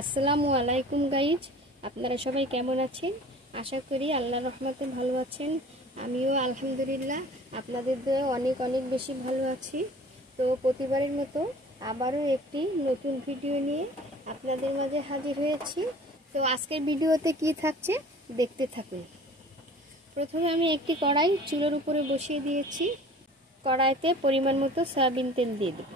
আসসালামু আলাইকুম গাইজ, আপনারা সবাই কেমন আছেন? আশা করি আল্লাহর রহমতে ভালো আছেন। আমিও আলহামদুলিল্লাহ আপনাদের দোয়ায় অনেক অনেক বেশি ভালো আছি। তো প্রতিবারের মতো আবারও একটি নতুন ভিডিও নিয়ে আপনাদের মাঝে হাজির হয়েছি। তো আজকের ভিডিওতে কি থাকছে দেখতে থাকুন। প্রথমে আমি একটি কড়াই চুলোর উপরে বসিয়ে দিয়েছি। কড়াইতে পরিমাণ মতো সয়াবিন তেল দিয়ে দেব।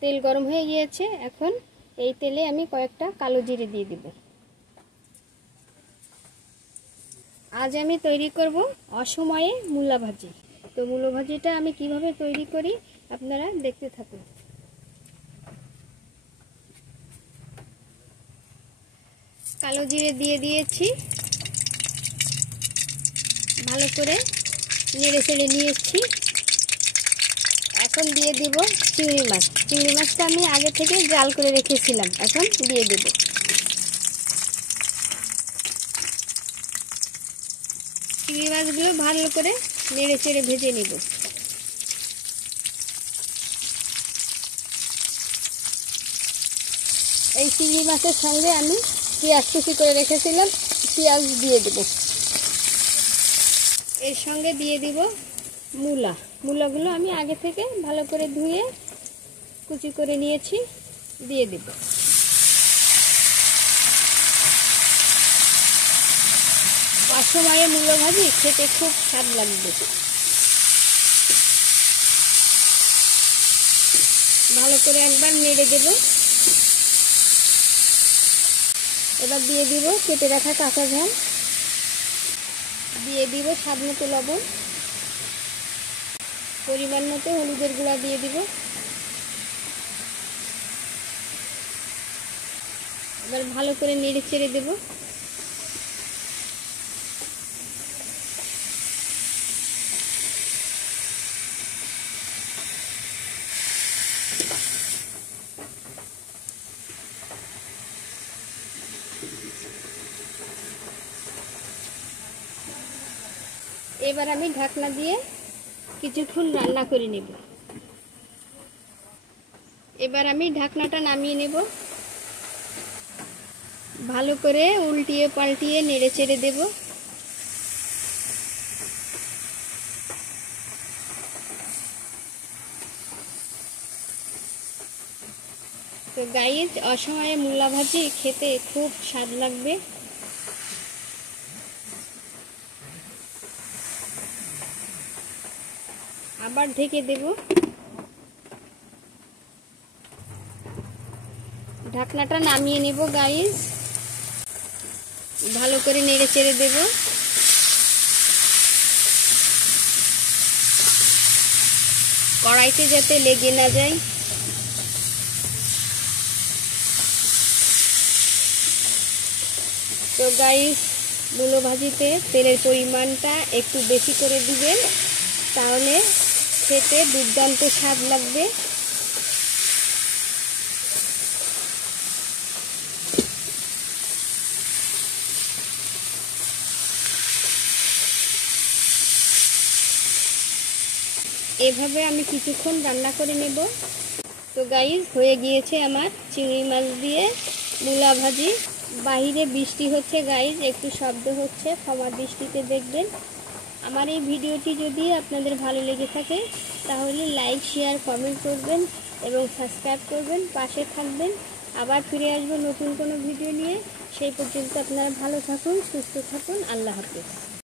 তেল গরম হয়ে গিয়েছে। এখন এই তেলে আমি কয়েকটা কালো জিরে দিয়ে দিব। আজ আমি তৈরি করব অসময়ে মূলা ভাজি। তো মূলা ভাজিটা আমি কিভাবে তৈরি করি আপনারা দেখতে থাকুন। কালো জিরে দিয়ে দিয়েছি, ভালো করে নেড়ে চেড়ে নিয়েছি। এখন দিয়ে দিব চিংড়ি মাছ। চিংড়ি মাছটা আমি আগে থেকে জাল করে রেখেছিলাম, এখন দিয়ে দেব। চিংড়ি মাছগুলো ভালো করে নেড়ে চেড়ে ভেজে নেব। এই চিংড়ি মাছের সঙ্গে আমি পেঁয়াজ কুচি করে রেখেছিলাম, পেঁয়াজ দিয়ে দেব। এর সঙ্গে দিয়ে দিব মূলাগুলো আমি আগে থেকে ভালো করে ধুয়ে কুচি করে নিয়েছি, দিয়ে দেব। অসময়ে মূলা ভাজি খেতে খুব স্বাদ লাগবে। ভালো করে একবার নেড়ে দেব। এবার দিয়ে দিব কেটে রাখা কাঁচা ঝাল, দিয়ে দিব স্বাদ মতো লবণ, পরিমাণ মতো হলুদের গুঁড়া দিয়ে দিব। এবার ভালো করে নেড়ে চেড়ে দেব। এবার আমি ঢাকনা দিয়ে কিছুক্ষণ রান্না করে নেব। এবার আমি ঢাকনাটা নামিয়ে নেব। ভালো করে উল্টিয়ে পাল্টিয়ে নেড়ে চেড়ে দেব। তো গাইজ, অসময়ে মূলা ভাজি খেতে খুব স্বাদ লাগবে। আবার ঢেকে দেব। ঢাকনাটা নামিয়ে নেব গাইজ। ভালো করে নেড়ে চেড়ে দেব। কড়াইতে যাতে লেগে না যায়। তো গাইজ, মূলা ভাজিতে তেলের পরিমাণটা একটু বেশি করে দিবেন, তাহলে খেতে দুর্দান্ত স্বাদ লাগবে। এভাবে আমি কিছুক্ষণ রান্না করে নেব। তো গাইজ, হয়ে গিয়েছে আমার চিংড়ি মাছ দিয়ে মূলা ভাজি। বাইরে বৃষ্টি হচ্ছে গাইজ, একটু শব্দ হচ্ছে, ক্ষমার দৃষ্টিতে দেখবেন। আমার এই ভিডিওটি যদি আপনাদের ভালো লেগে থাকে তাহলে লাইক, শেয়ার, কমেন্ট করবেন এবং সাবস্ক্রাইব করবেন, পাশে থাকবেন। আবার ফিরে আসবো নতুন কোনো ভিডিও নিয়ে। সেই পর্যন্ত আপনারা ভালো থাকুন, সুস্থ থাকুন। আল্লাহ হাফেজ।